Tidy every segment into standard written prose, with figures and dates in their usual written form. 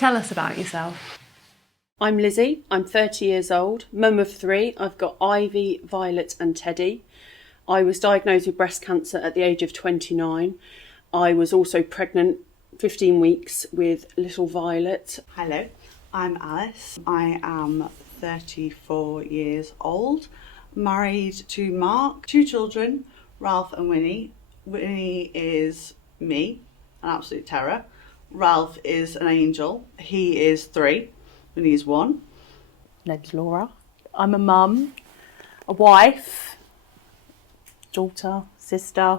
Tell us about yourself. I'm Lizzie, I'm 30 years old, mum of 3. I've got Ivy, Violet and Teddy. I was diagnosed with breast cancer at the age of 29. I was also pregnant 15 weeks with little Violet. Hello, I'm Alice. I am 34 years old, married to Mark, 2 children, Ralph and Winnie. Winnie is me, an absolute terror. Ralph is an angel. He is 3. Winnie is 1. Name's Laura. I'm a mum, a wife, daughter, sister,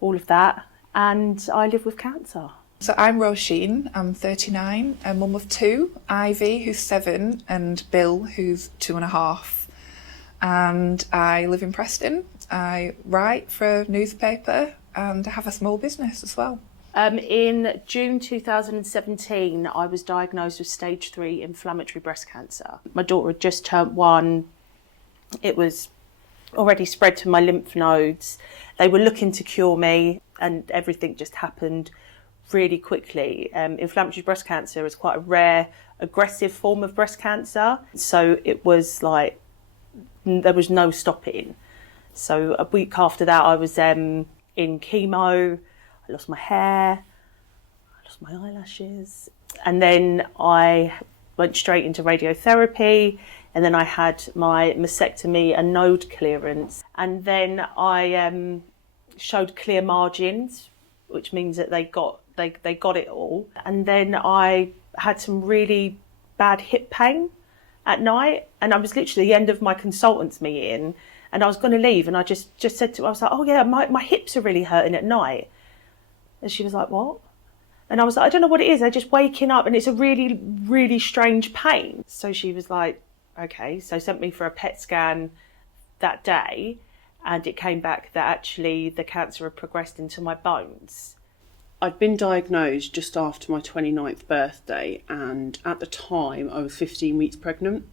all of that, and I live with cancer. So I'm Roisin, I'm 39, a mum of 2, Ivy, who's 7, and Bill, who's 2.5. And I live in Preston. I write for a newspaper and I have a small business as well. In June 2017, I was diagnosed with stage 3 inflammatory breast cancer. My daughter had just turned 1. It was already spread to my lymph nodes. They were looking to cure me and everything just happened really quickly. Inflammatory breast cancer is quite a rare, aggressive form of breast cancer. So it was like, there was no stopping. So a week after that, I was in chemo. I lost my hair, I lost my eyelashes, and then I went straight into radiotherapy, and then I had my mastectomy and node clearance, and then I showed clear margins, which means that they got it all, and then I had some really bad hip pain at night, and I was literally at the end of my consultants meeting, and I was going to leave, and I just said to her, I was like, oh yeah, my hips are really hurting at night. And she was like, what? And I was like, I don't know what it is. They're just waking up and it's a really, really strange pain. So she was like, okay. So sent me for a PET scan that day. And it came back that actually the cancer had progressed into my bones. I'd been diagnosed just after my 29th birthday. And at the time, I was 15 weeks pregnant.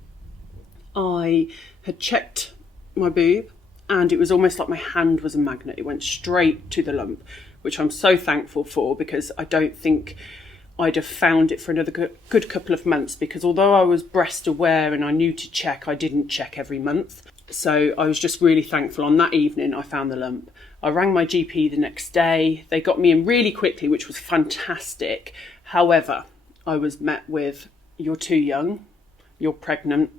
I had checked my boob and it was almost like my hand was a magnet. It went straight to the lump, which I'm so thankful for, because I don't think I'd have found it for another good couple of months, because although I was breast aware and I knew to check, I didn't check every month. So I was just really thankful. On that evening, I found the lump. I rang my GP the next day. They got me in really quickly, which was fantastic. However, I was met with, you're too young, you're pregnant,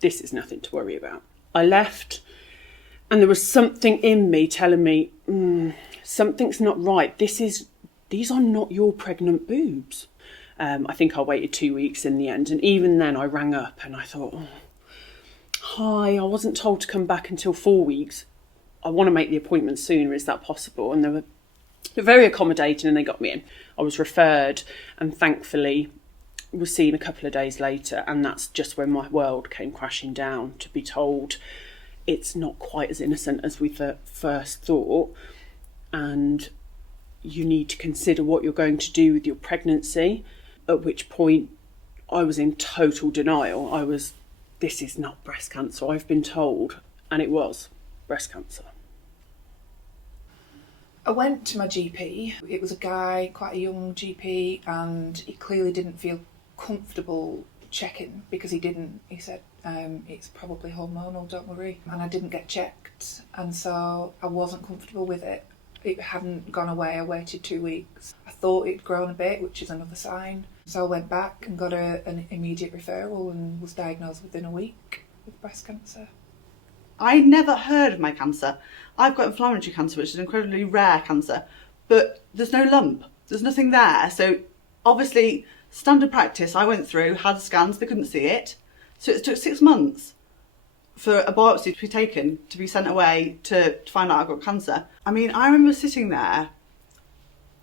this is nothing to worry about. I left and there was something in me telling me, something's not right. These are not your pregnant boobs. I think I waited 2 weeks in the end. And even then I rang up and I thought, hi, I wasn't told to come back until 4 weeks. I want to make the appointment sooner. Is that possible? And they're very accommodating and they got me in. I was referred and thankfully was seen a couple of days later. And that's just when my world came crashing down, to be told it's not quite as innocent as we first thought. And you need to consider what you're going to do with your pregnancy, at which point I was in total denial. This is not breast cancer, I've been told, and it was breast cancer. I went to my GP. It was a guy, quite a young GP, and he clearly didn't feel comfortable checking because he didn't. He said, it's probably hormonal, don't worry. And I didn't get checked, and so I wasn't comfortable with it. It hadn't gone away. I waited 2 weeks. I thought it'd grown a bit, which is another sign. So I went back and got an immediate referral and was diagnosed within a week with breast cancer. I never heard of my cancer. I've got inflammatory cancer, which is an incredibly rare cancer, but there's no lump. There's nothing there. So obviously, standard practice I went through, had scans, they couldn't see it. So it took 6 months for a biopsy to be taken, to be sent away to find out I got cancer. I mean, I remember sitting there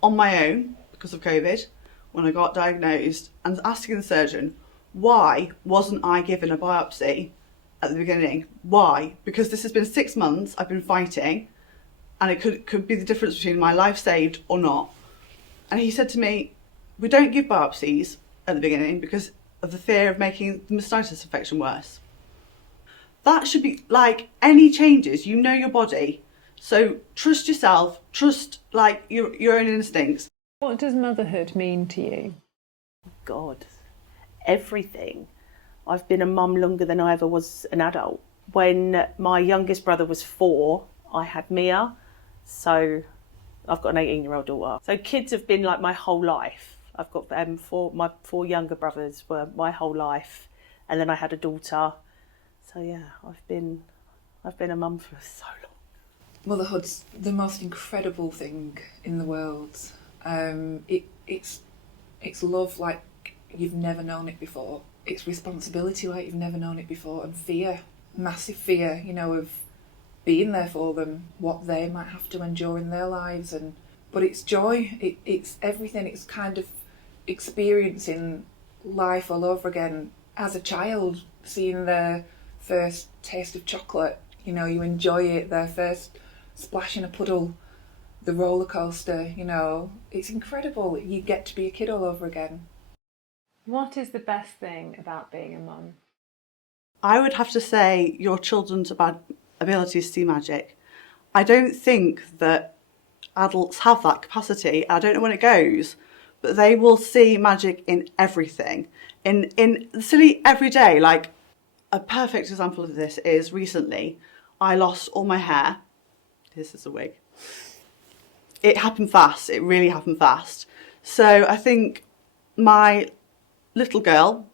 on my own because of COVID when I got diagnosed and asking the surgeon, why wasn't I given a biopsy at the beginning? Why? Because this has been 6 months I've been fighting and it could be the difference between my life saved or not. And he said to me, we don't give biopsies at the beginning because of the fear of making the mastitis infection worse. That should be like any changes, you know your body. So trust yourself, trust like your own instincts. What does motherhood mean to you? God, everything. I've been a mum longer than I ever was an adult. When my youngest brother was 4, I had Mia. So I've got an 18-year-old daughter. So kids have been like my whole life. I've got my 4 younger brothers were my whole life. And then I had a daughter. So yeah, I've been a mum for so long. Motherhood's the most incredible thing in the world. It's love like you've never known it before. It's responsibility like you've never known it before, and fear, massive fear, you know, of being there for them, what they might have to endure in their lives, but it's joy. It's everything. It's kind of experiencing life all over again as a child, seeing their first taste of chocolate. You know, you enjoy it. Their first splash in a puddle, the roller coaster. You know, it's incredible. You get to be a kid all over again. What is the best thing about being a mum? I would have to say your children's ability to see magic. I don't think that adults have that capacity. I don't know when it goes, but they will see magic in everything. In silly everyday, like a perfect example of this is recently I lost all my hair. This is a wig. It happened fast. It really happened fast. So I think my little girl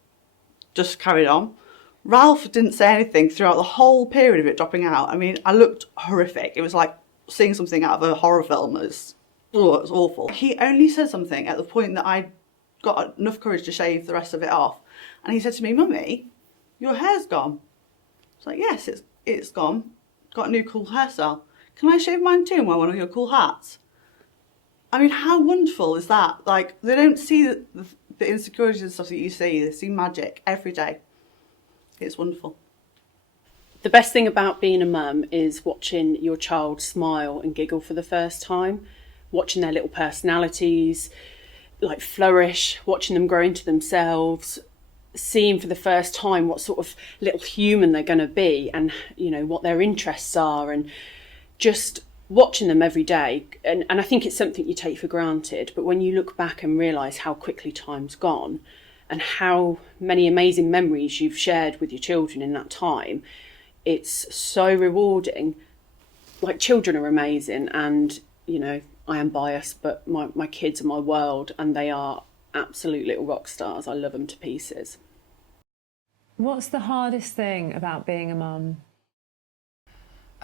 just carried on. Ralph didn't say anything throughout the whole period of it dropping out. I mean, I looked horrific. It was like seeing something out of a horror film. It was awful. He only said something at the point that I got enough courage to shave the rest of it off. And he said to me, "Mummy, your hair's gone." I was like, "Yes, it's gone. Got a new cool hairstyle. Can I shave mine too and wear one of your cool hats?" I mean, how wonderful is that? Like, they don't see the insecurities and stuff that you see. They see magic every day. It's wonderful. The best thing about being a mum is watching your child smile and giggle for the first time, watching their little personalities like flourish, watching them grow into themselves, seeing for the first time what sort of little human they're going to be, and you know what their interests are, and just watching them every day. And I think it's something you take for granted, but when you look back and realise how quickly time's gone and how many amazing memories you've shared with your children in that time, it's so rewarding. Like, children are amazing, and you know, I am biased, but my kids are my world, and they are absolute little rock stars. I love them to pieces. What's the hardest thing about being a mum?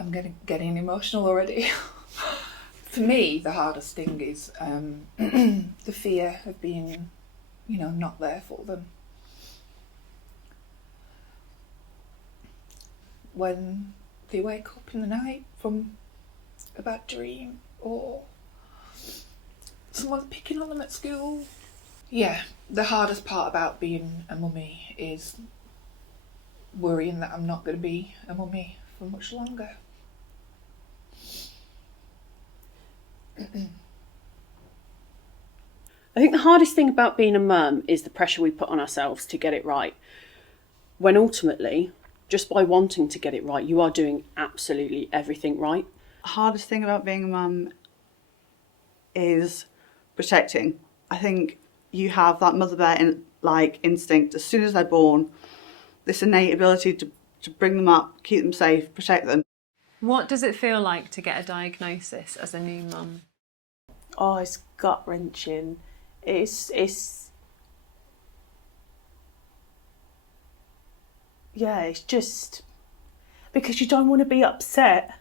I'm getting emotional already. For me, the hardest thing is the fear of being, you know, not there for them. When they wake up in the night from a bad dream, or someone's picking on them at school. Yeah, the hardest part about being a mummy is worrying that I'm not going to be a mummy for much longer. I think the hardest thing about being a mum is the pressure we put on ourselves to get it right, when ultimately, just by wanting to get it right, you are doing absolutely everything right. The hardest thing about being a mum is protecting. I think you have that mother bear instinct as soon as they're born, this innate ability to bring them up, keep them safe, protect them. What does it feel like to get a diagnosis as a new mum? Oh, it's gut-wrenching. It's just because you don't want to be upset,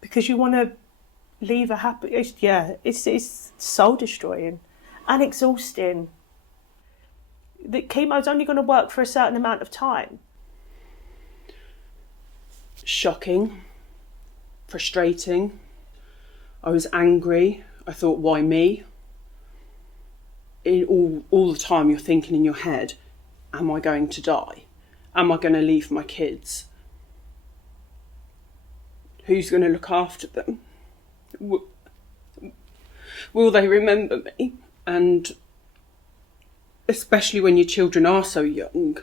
because you want to leave a happy. It's soul destroying and exhausting. The chemo's only going to work for a certain amount of time. Shocking, frustrating. I was angry. I thought, why me? All the time you're thinking in your head, am I going to die? Am I going to leave my kids? Who's going to look after them? Will they remember me? And especially when your children are so young,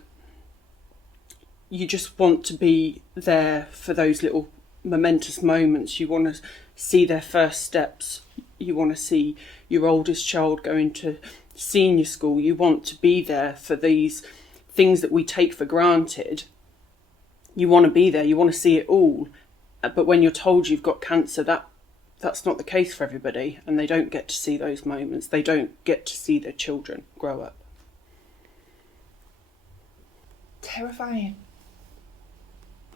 you just want to be there for those little momentous moments. You want to see their first steps. You want to see your oldest child going to senior school. You want to be there for these things that we take for granted. You want to be there. You want to see it all. But when you're told you've got cancer, that's not the case for everybody, and they don't get to see those moments. They don't get to see their children grow up. Terrifying.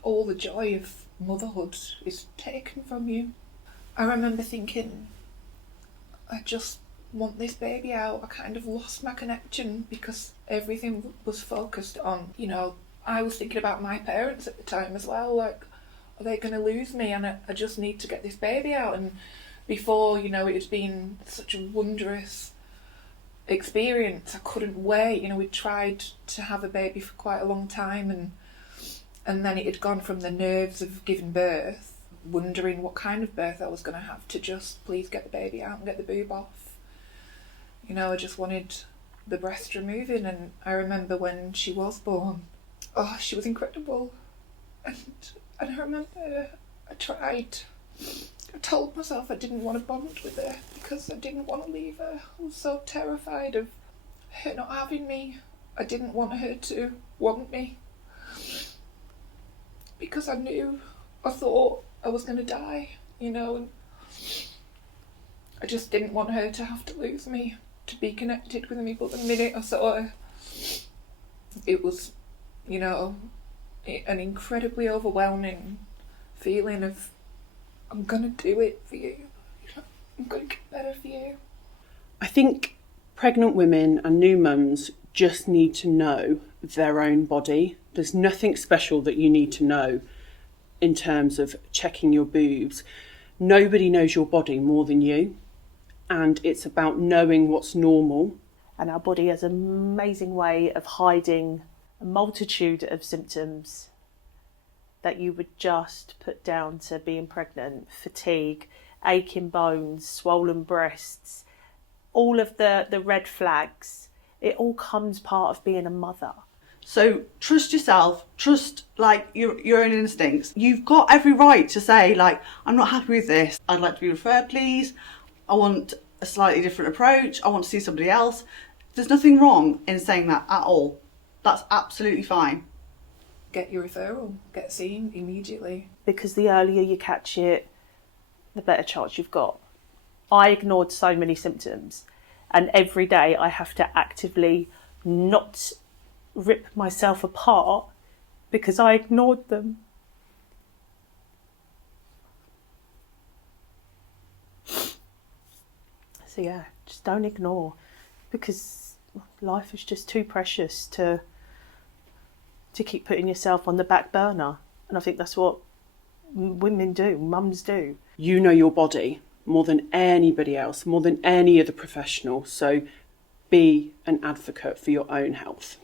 All the joy of motherhood is taken from you. I remember thinking, I just want this baby out. I kind of lost my connection because everything was focused on, I was thinking about my parents at the time as well, like, are they going to lose me? And I just need to get this baby out. And before, it had been such a wondrous experience. I couldn't wait. We'd tried to have a baby for quite a long time, and then it had gone from the nerves of giving birth, wondering what kind of birth I was going to have, to just please get the baby out and get the boob off. I just wanted the breast removing. And I remember when she was born, she was incredible. And I remember I told myself I didn't want to bond with her because I didn't want to leave her. I was so terrified of her not having me. I didn't want her to want me because I thought I was going to die, and I just didn't want her to have to lose me, to be connected with me. But the minute I saw her, it was, an incredibly overwhelming feeling of, I'm going to do it for you. I'm going to get better for you. I think pregnant women and new mums just need to know their own body. There's nothing special that you need to know in terms of checking your boobs. Nobody knows your body more than you, and it's about knowing what's normal. And our body has an amazing way of hiding a multitude of symptoms that you would just put down to being pregnant. Fatigue, aching bones, swollen breasts, all of the red flags. It all comes part of being a mother. So trust yourself, trust your own instincts. You've got every right to say, I'm not happy with this. I'd like to be referred, please. I want a slightly different approach. I want to see somebody else. There's nothing wrong in saying that at all. That's absolutely fine. Get your referral, get seen immediately. Because the earlier you catch it, the better chance you've got. I ignored so many symptoms, and every day I have to actively not rip myself apart because I ignored them. So yeah, just don't ignore, because life is just too precious to keep putting yourself on the back burner. And I think that's what women do, mums do. You know your body more than anybody else, more than any other professional. So be an advocate for your own health.